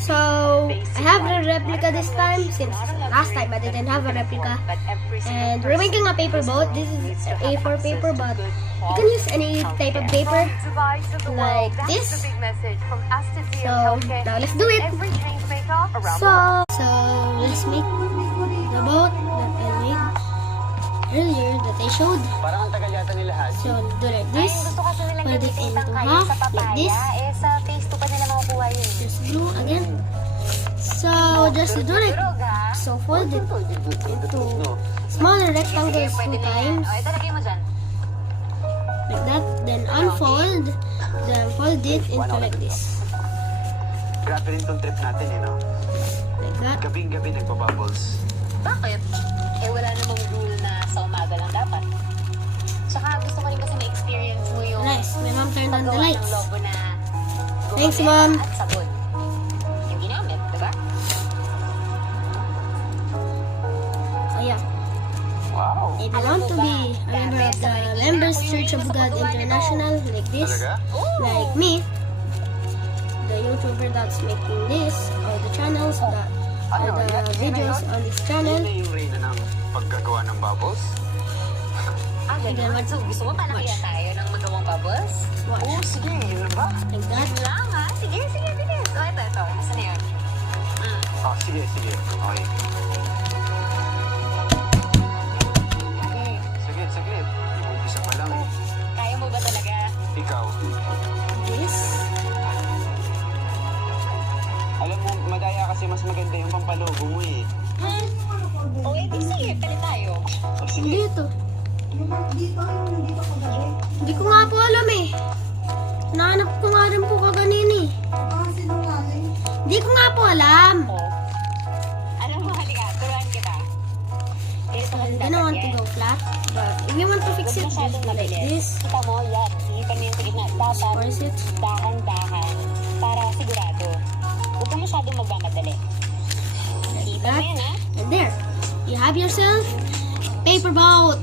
So, I have a replica this time, since last time I didn't have a replica. And we're making a paper boat. This is A4 paper, but you can use any type of paper, like this. So, now let's do it. So let's make the boat that I made earlier that I showed. So, do like this. Fold it into half, like this. Just glue again. So, just do it. So, fold it into smaller rectangles 2 times. Like that. Then unfold. Then fold it into like this. Grabe rin tong trip natin, no? Like that. Gabing-gabi nagpa-bubbles. Bakit? Wala namang rule na sa umaga lang dapat. Tsaka gusto ko rin kasi na-experience mo yung Nice. My mom turned on the paggawa ng lights. logo na Thanks, gumamit Mom. at sabon. Yung ginamit, diba? So, yeah. Wow! If you want to be a member of the Members Church of God International, like this, Talaga? like me, the YouTuber that's making this, or the channels that, or the videos on this channel, Yan na yung reyna ng paggagawa ng bubbles? Then what- So, gusto mo pa na kaya tayo ng magawang bubbles? watch, Oo, sige, yun na ba? like that. Yun lang ha? Sige, bilis. O, ito. Gusto na yun. Sige. Okay. Saglit. Ibumpisa pa lang eh. Kaya mo ba talaga? Ikaw, This, alam mo, madaya kasi mas maganda yung pampalogo mo eh. O, sige, palit tayo. O sige, dito. Hindi ko nga po alam eh. Nahanap ko nga rin po kaganini. Hindi ko nga po alam. O. Alam mo, halika. Turuan kita. Ito I ang don't want to go flat, but if you want to fix it, just masyadong do like mabilis. this. Kita mo, yan. Hindi pa niyan sa gitna. Dapat Force it. dahan-dahan para sigurado. Huwag ka masyadong magmamadali. Like Kita mo that. yan, ha? And there, you have yourself paper boat.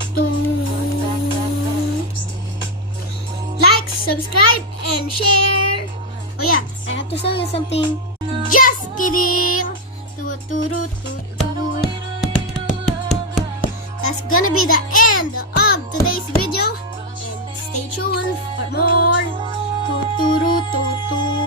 Like, subscribe, and share. Oh yeah, I have to show you something. Just kidding. That's gonna be the end